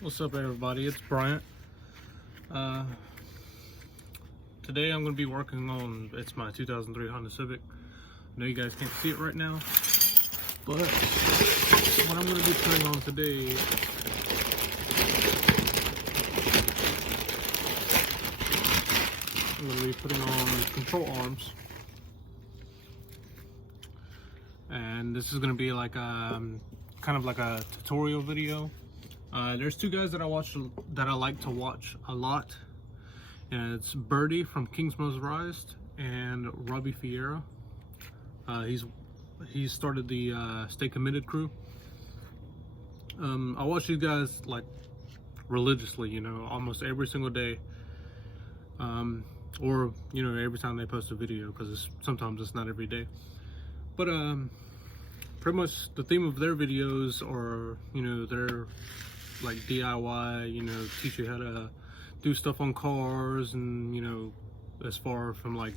What's up, everybody? It's Bryant. Today I'm going to be working on, it's my 2003 Honda Civic. I know you guys can't see it right now, but what I'm going to be putting on today I'm going to be putting on control arms, and this is going to be like a kind of like a tutorial video. There's two guys that I like to watch a lot, and it's Birdie from King's Motorized and Robbie Fiera. He's started the Stay Committed crew. I watch these guys like religiously, you know, almost every single day, or you know, every time they post a video, because sometimes it's not every day. But pretty much the theme of their videos are, you know, they're like DIY, you know, teach you how to do stuff on cars, and you know, as far from like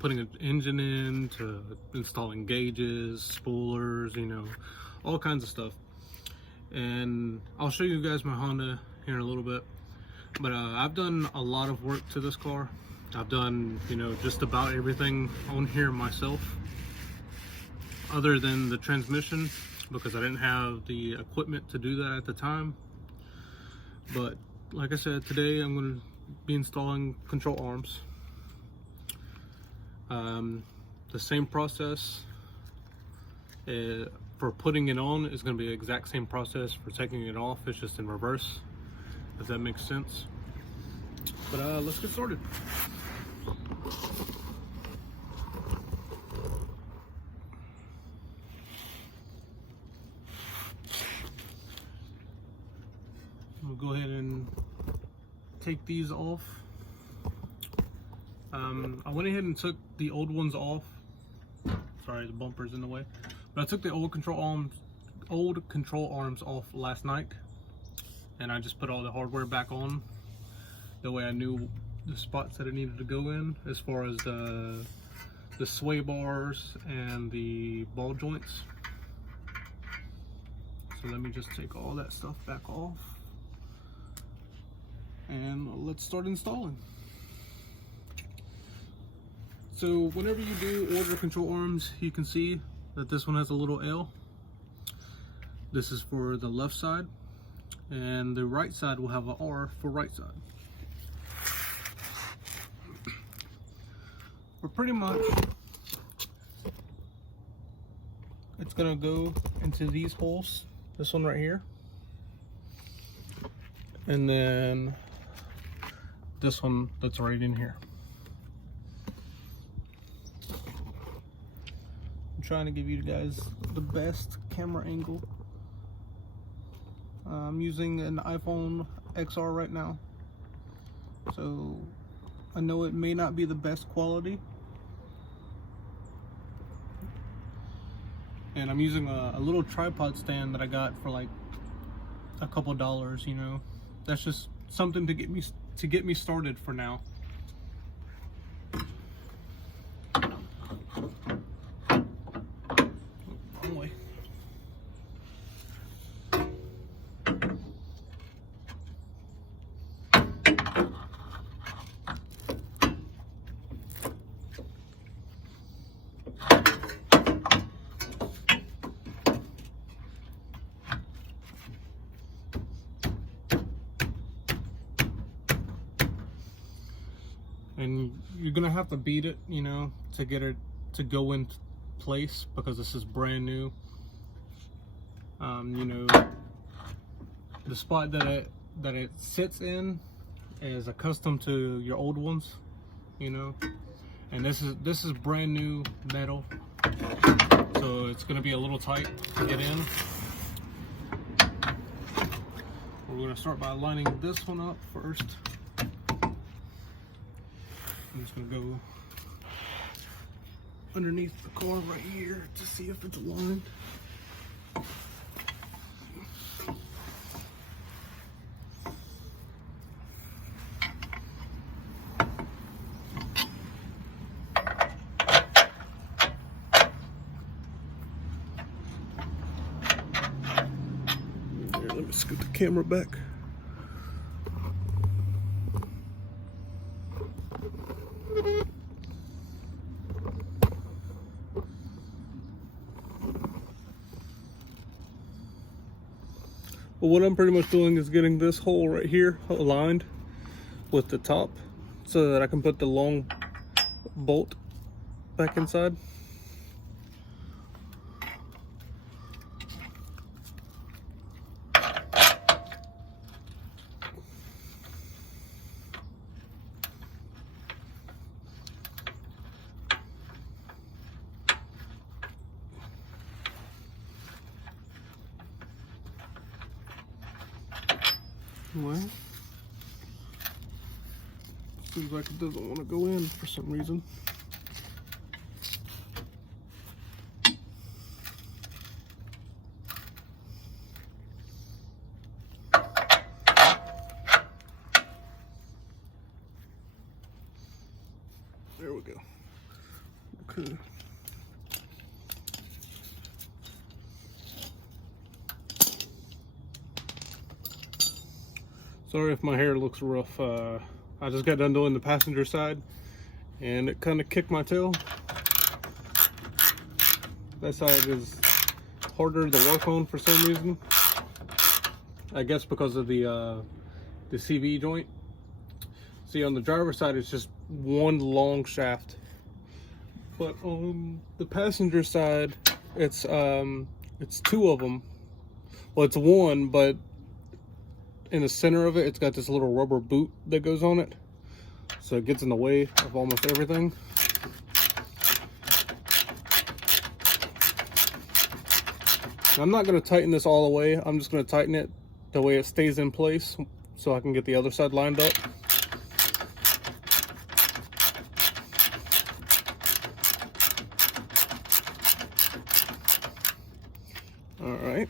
putting an engine in to installing gauges, spoolers, you know, all kinds of stuff. And I'll show you guys my Honda here in a little bit, but I've done a lot of work to this car. I've done, you know, just about everything on here myself, other than the transmission, because I didn't have the equipment to do that at the time. But like I said, today I'm going to be installing control arms. The same process for putting it on is going to be the exact same process for taking it off. It's just in reverse, if that makes sense. But let's get started. We'll go ahead and take these off. I went ahead and took the old ones off. Sorry, the bumper's in the way. But I took the old control arms off last night, and I just put all the hardware back on. That way I knew the spots that it needed to go in, as far as the sway bars and the ball joints. So let me just take all that stuff back off, and let's start installing. So whenever you do order control arms, you can see that this one has a little L. This is for the left side, and the right side will have an R for right side. But pretty much it's gonna go into these holes, this one right here, and then this one that's right in here. I'm trying to give you guys the best camera angle. I'm using an iPhone XR right now, so I know it may not be the best quality, and I'm using a little tripod stand that I got for like a couple dollars. You know, that's just something to get me started for now. Wrong way. And you're gonna have to beat it, you know, to get it to go in place, because this is brand new. You know, the spot that it sits in is accustomed to your old ones, you know, and this is brand new metal, so it's gonna be a little tight to get in. We're gonna start by lining this one up first. I'm just gonna go underneath the car right here to see if it's aligned. Here, let me scoot the camera back. But what I'm pretty much doing is getting this hole right here aligned with the top so that I can put the long bolt back inside. Well, seems like it doesn't want to go in for some reason. There we go. Okay. Sorry if my hair looks rough. I just got done doing the passenger side and it kind of kicked my tail. That side is harder to work on for some reason. I guess because of the CV joint. See, on the driver's side it's just one long shaft, but on the passenger side it's two of them. Well, it's one, but in the center of it, it's got this little rubber boot that goes on it, so it gets in the way of almost everything. I'm not going to tighten this all the way. I'm just going to tighten it the way it stays in place so I can get the other side lined up. All right.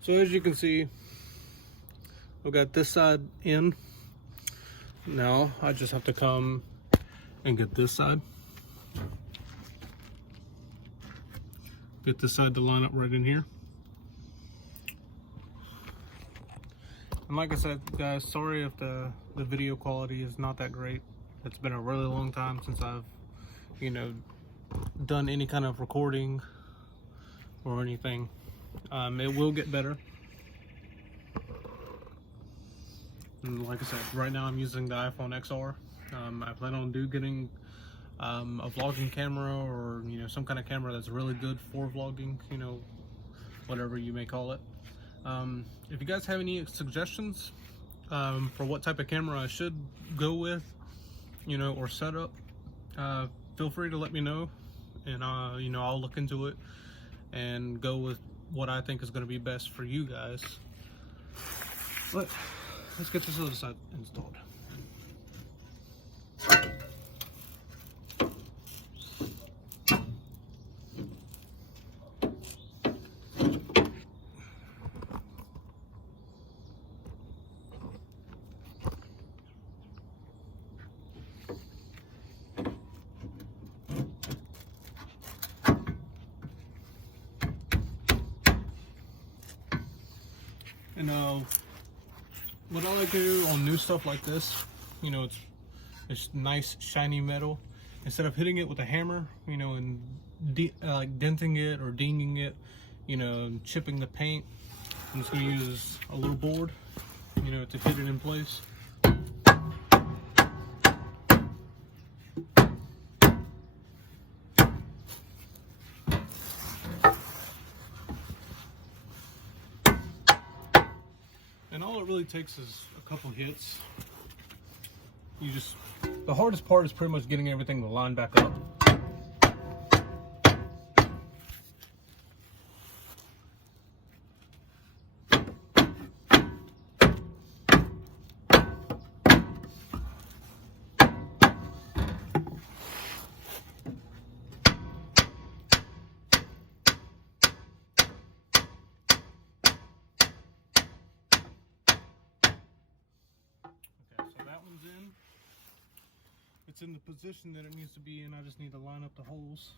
So as you can see, I've got this side in. Now I just have to come and get this side. Get this side to line up right in here. And like I said, guys, sorry if the video quality is not that great. It's been a really long time since I've, done any kind of recording or anything. It will get better. And like I said, right now I'm using the iPhone XR. I plan on getting a vlogging camera, or some kind of camera that's really good for vlogging, whatever you may call it. If you guys have any suggestions for what type of camera I should go with, or set up, feel free to let me know, and I'll look into it and go with what I think is going to be best for you guys. But let's get this other side installed. And what I like to do on new stuff like this, it's nice shiny metal. Instead of hitting it with a hammer, and like denting it or dinging it, and chipping the paint, I'm just going to use a little board, to hit it in place. And all it really takes is a couple hits. The hardest part is pretty much getting everything to line back up. It's in the position that it needs to be in. I just need to line up the holes.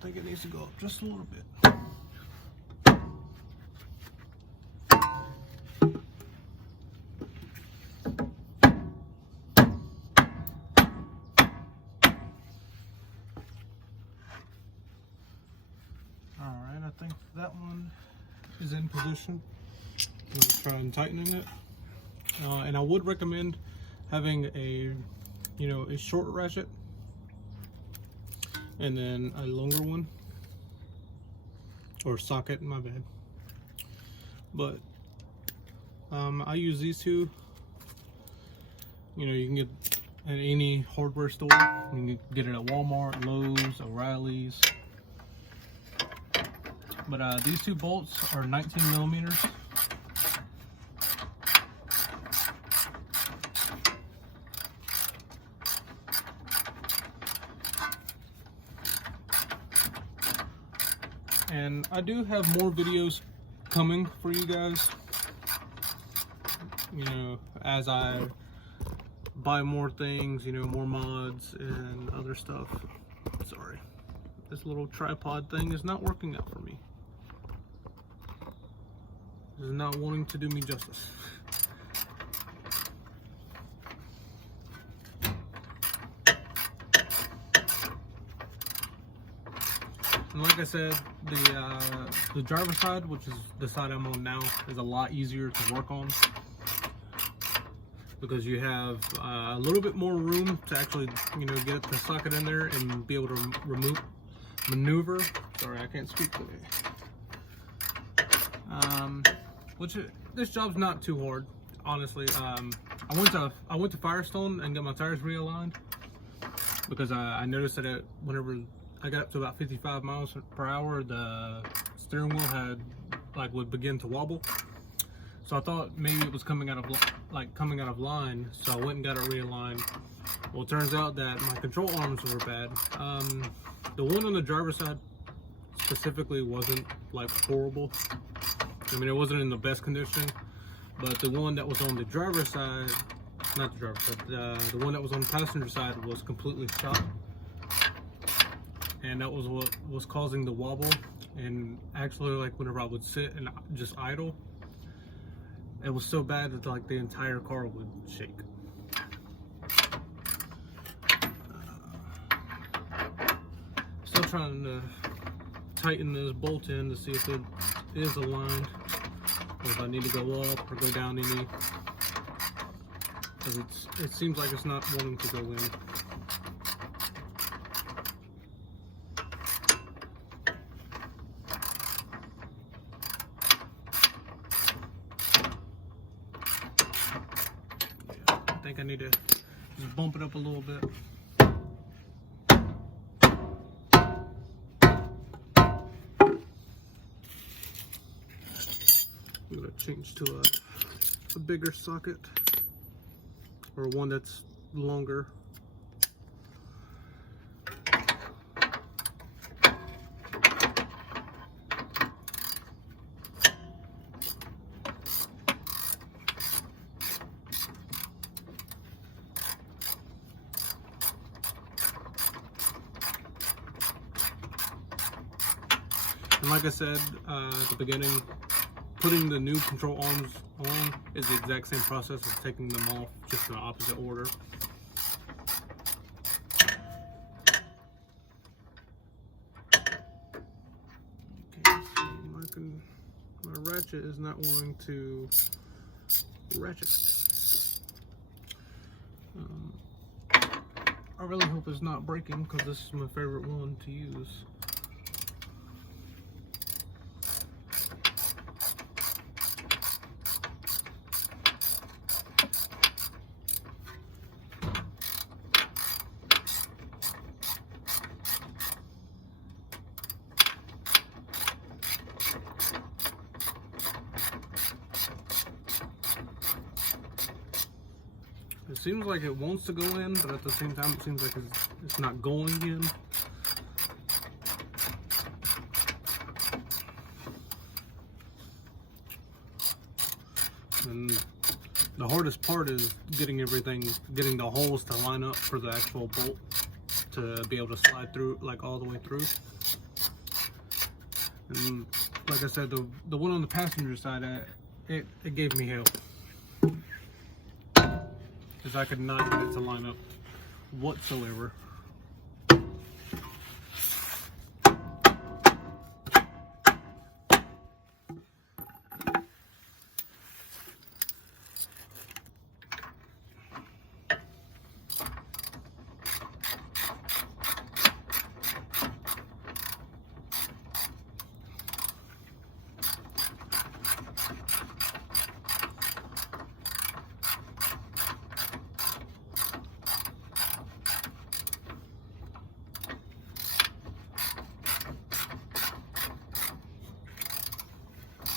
I think it needs to go up just a little bit. Alright, I think that one is in position. Let's try and tightening it. And I would recommend having a, a short ratchet and then a longer one, or socket, my bad. But I use these two. You can get at any hardware store. You can get it at Walmart, Lowe's, O'Reilly's. But these two bolts are 19 millimeters. And I do have more videos coming for you guys, as I buy more things, more mods and other stuff. Sorry, this little tripod thing is not working out for me. This is not wanting to do me justice. And like I said, the driver's side, which is the side I'm on now, is a lot easier to work on because you have a little bit more room to actually, get the socket in there and be able to maneuver. Sorry, I can't speak today. This job's not too hard, honestly. I went to Firestone and got my tires realigned because I noticed that whenever I got up to about 55 miles per hour, the steering wheel would begin to wobble. So I thought maybe it was coming out of line. So I went and got it realigned. Well, it turns out that my control arms were bad. The one on the driver's side specifically wasn't horrible. I mean, it wasn't in the best condition, but the one that was on the driver's side, not the driver's side, the one that was on the passenger side was completely shot. And that was what was causing the wobble. And actually, whenever I would sit and just idle, it was so bad that the entire car would shake. Still trying to tighten this bolt in to see if it is aligned, or if I need to go up or go down any, because it seems like it's not wanting to go in. I think I need to just bump it up a little bit. I'm going to change to a bigger socket, or one that's longer. And like I said at the beginning, putting the new control arms on is the exact same process as taking them off, just in the opposite order. Okay, so my ratchet is not wanting to ratchet. I really hope it's not breaking, because this is my favorite one to use. It seems like it wants to go in, but at the same time it seems like it's not going in. And the hardest part is getting the holes to line up for the actual bolt to be able to slide through, all the way through. And like I said, the one on the passenger side, it gave me hell. Because I could not get it to line up whatsoever.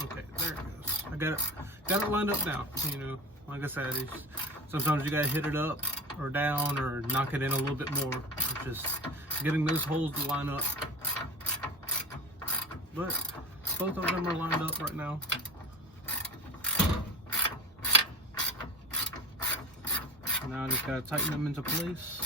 Okay, there it goes. I got it lined up now. You know, like I said, sometimes you gotta hit it up or down or knock it in a little bit more. Just getting those holes to line up. But both of them are lined up right now. Now I just gotta tighten them into place.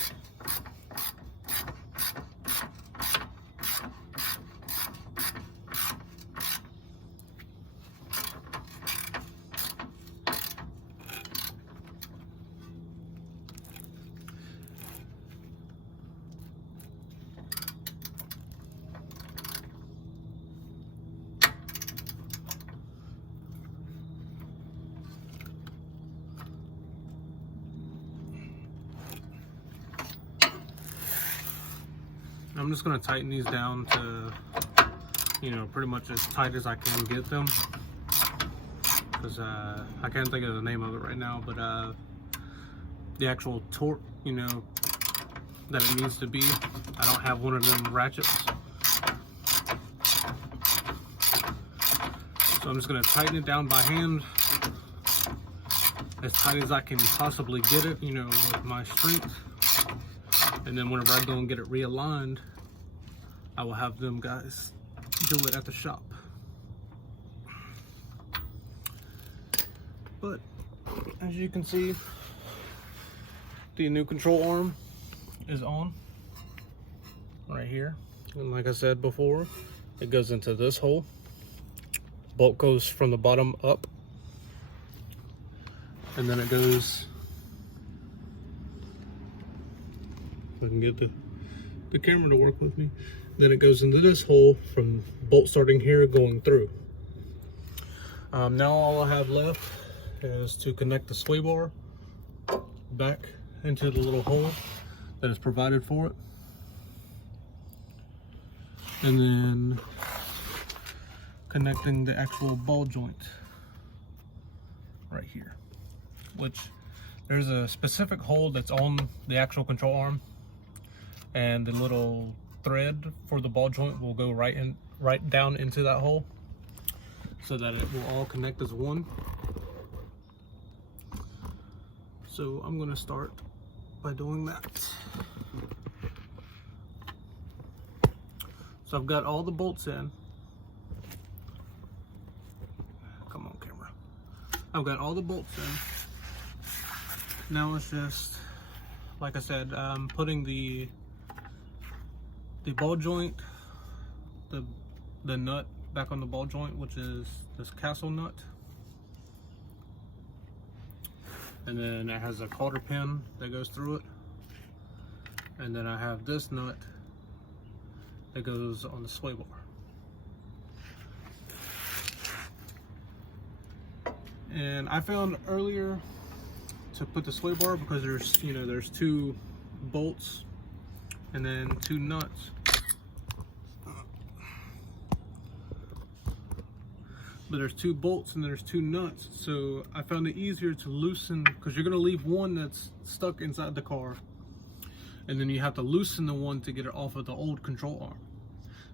I'm just gonna tighten these down to, you know, pretty much as tight as I can get them, because I can't think of the name of it right now, but the actual torque, you know, that it needs to be, I don't have one of them ratchets, so I'm just gonna tighten it down by hand as tight as I can possibly get it, you know, with my strength. And then whenever I go and get it realigned, I will have them guys do it at the shop. But as you can see, the new control arm is on right here. And like I said before, it goes into this hole. Bolt goes from the bottom up, and then it goes, if I can get the camera to work with me, then it goes into this hole from bolt starting here going through. Now all I have left is to connect the sway bar back into the little hole that is provided for it, and then connecting the actual ball joint right here, which there's a specific hole that's on the actual control arm, and the little thread for the ball joint will go right down into that hole so that it will all connect as one. So I'm going to start by doing that. So I've got all the bolts in. Come on, camera. I've got all the bolts in. Now it's just, like I said, putting the ball joint, the nut back on the ball joint, which is this castle nut, and then it has a cotter pin that goes through it, and then I have this nut that goes on the sway bar. And I found earlier to put the sway bar, because there's, you know, there's two bolts and then two nuts. But there's two bolts and there's two nuts, so I found it easier to loosen, because you're going to leave one that's stuck inside the car, and then you have to loosen the one to get it off of the old control arm.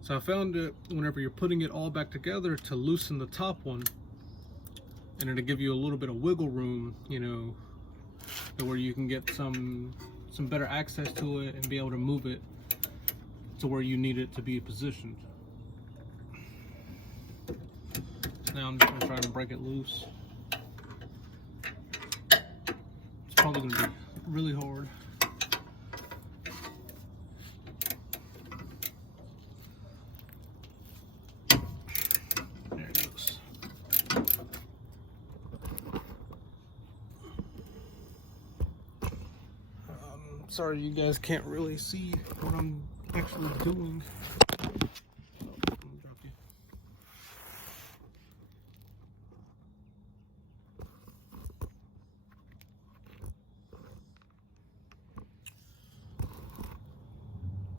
So I found it, whenever you're putting it all back together, to loosen the top one, and it'll give you a little bit of wiggle room, you know, to where you can get some better access to it and be able to move it to where you need it to be positioned. Now I'm just going to try and break it loose. It's probably going to be really hard. Sorry you guys can't really see what I'm actually doing.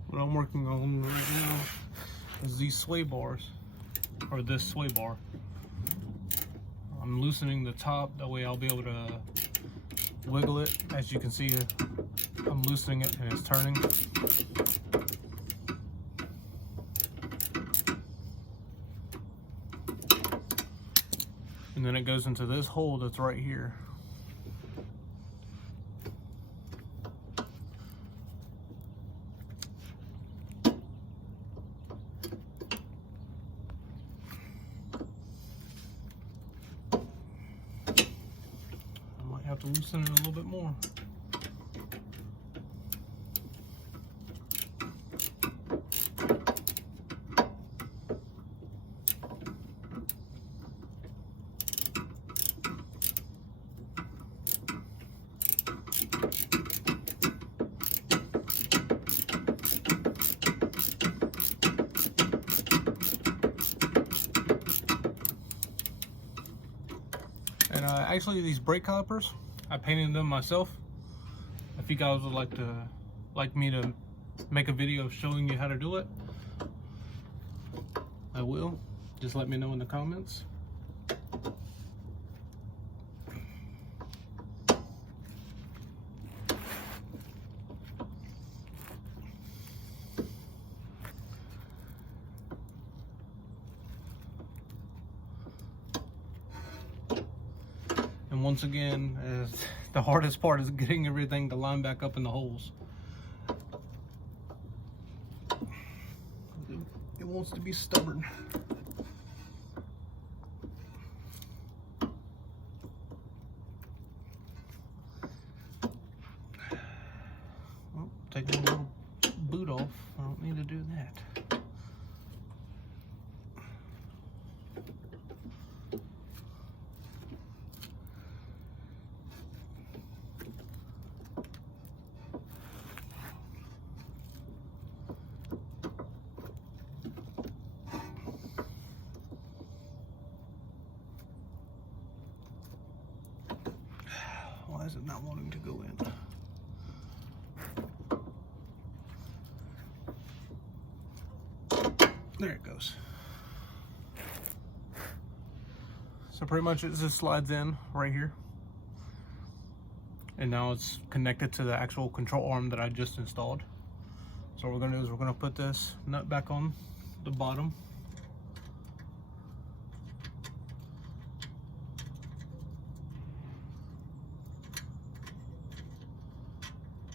What I'm working on right now is these sway bars, or this sway bar. I'm loosening the top, that way I'll be able to wiggle it. As you can see, I'm loosening it and it's turning. And then it goes into this hole that's right here. Have to loosen it a little bit more. And actually, these brake calipers, I painted them myself. If you guys would like me to make a video showing you how to do it, I will. Just let me know in the comments. And once again, the hardest part is getting everything to line back up in the holes. It wants to be stubborn. Well, taking a little boot off. I don't need to do that. Why is it not wanting to go in? There it goes. So pretty much it just slides in right here. And now it's connected to the actual control arm that I just installed. So what we're gonna do is we're gonna put this nut back on the bottom.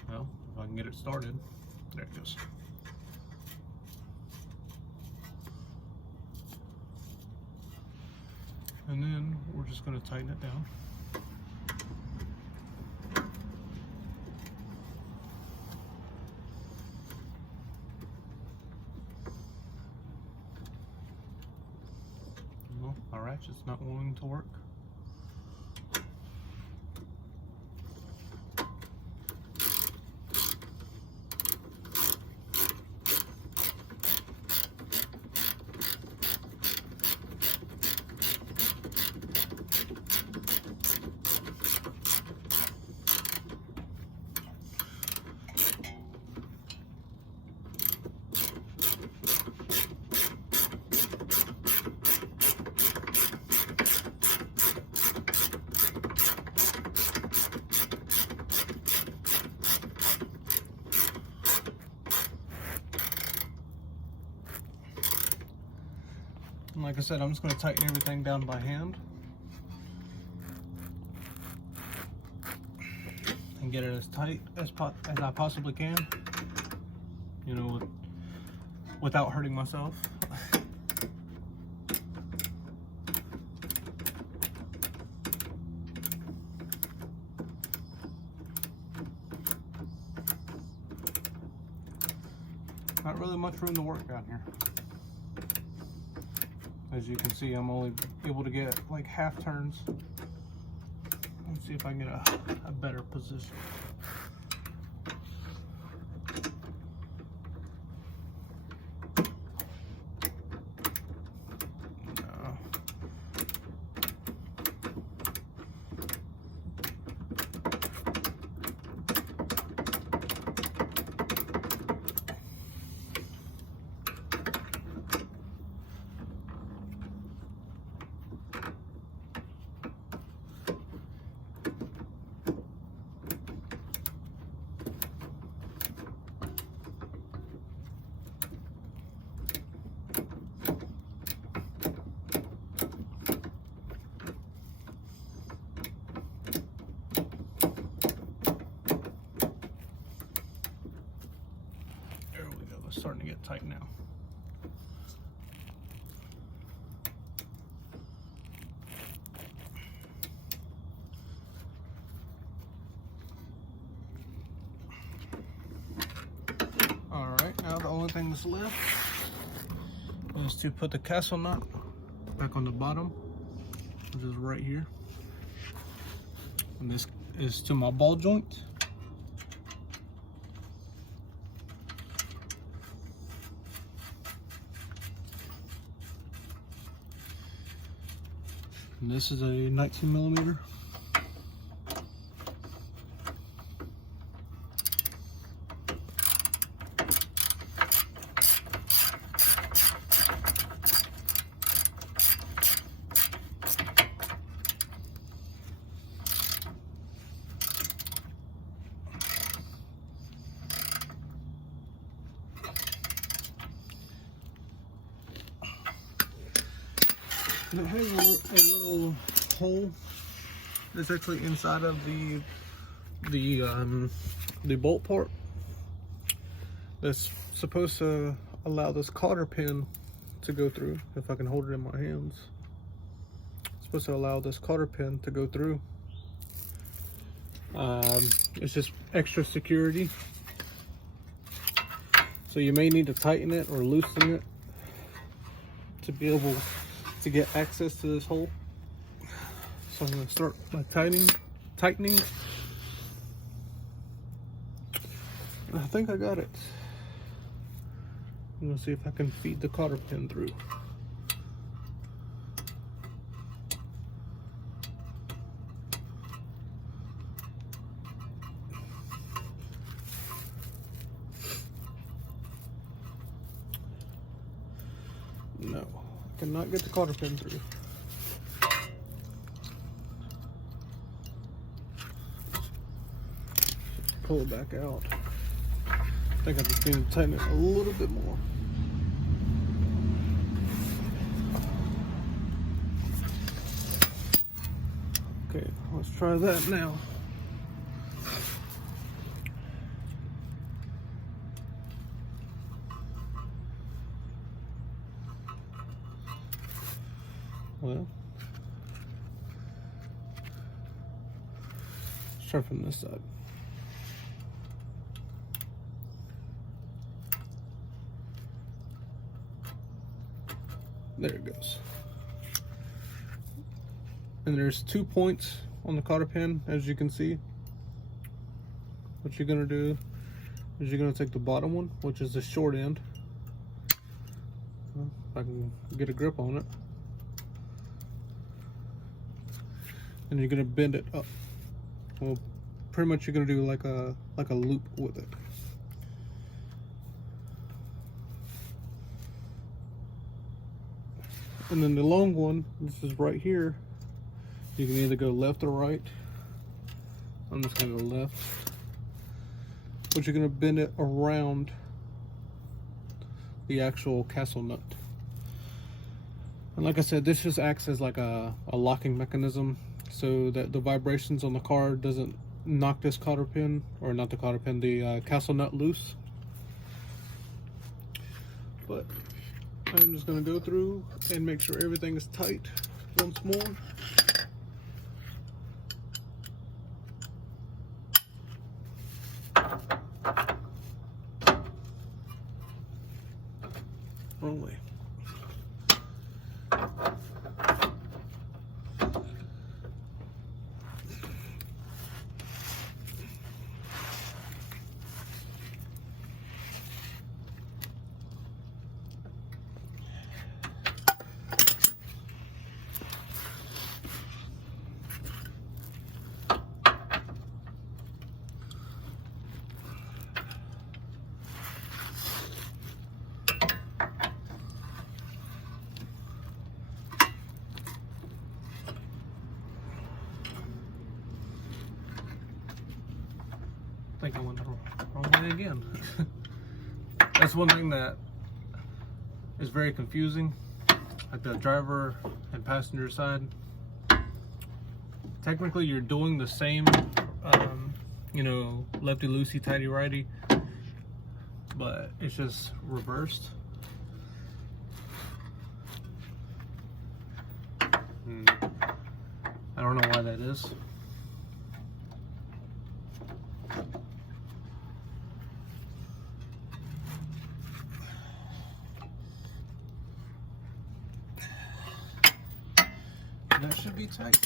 Well, if I can get it started, there it goes. And then we're just going to tighten it down. Well, our ratchet's not wanting to work. And like I said, I'm just going to tighten everything down by hand and get it as tight as I possibly can, you know, without hurting myself. Not really much room to work down here. As you can see, I'm only able to get like half turns. Let's see if I can get a better position. it tight now. Alright, now the only thing that's left is to put the castle nut back on the bottom, which is right here. And this is to my ball joint. And this is a 19mm. And it has a little hole that's actually inside of the bolt part that's supposed to allow this cotter pin to go through. If I can hold it in my hands, it's supposed to allow this cotter pin to go through. It's just extra security, so you may need to tighten it or loosen it to be able to get access to this hole. So I'm going to start by tightening. I think I got it. I'm going to see if I can feed the cotter pin through. No, I cannot get the cotter pin through. Pull it back out. I think I just need to tighten it a little bit more. Okay, let's try that now. Well, let's try from this side. There it goes. And there's 2 points on the cotter pin, as you can see. What you're gonna do is you're gonna take the bottom one, which is the short end. Well, if I can get a grip on it. And you're gonna bend it up. Well, pretty much you're gonna do like a loop with it. And then the long one, this is right here. You can either go left or right. I'm just gonna go left. But you're gonna bend it around the actual castle nut. And like I said, this just acts as like a locking mechanism so that the vibrations on the car doesn't knock this cotter pin, or not the cotter pin, the castle nut loose. But I'm just going to go through and make sure everything is tight once more. Wrong way. I think I went the wrong way again. That's one thing that is very confusing at the driver and passenger side. Technically, you're doing the same, you know, lefty loosey, tighty righty, but it's just reversed. I don't know why that is. That should be tight.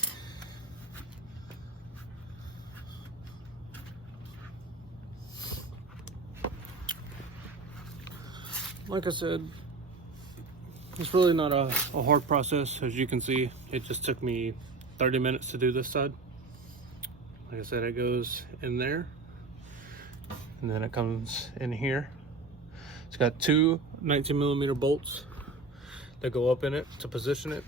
Like I said, it's really not a hard process. As you can see, it just took me 30 minutes to do this side. Like I said, it goes in there, and then it comes in here. It's got two 19mm bolts that go up in it to position it,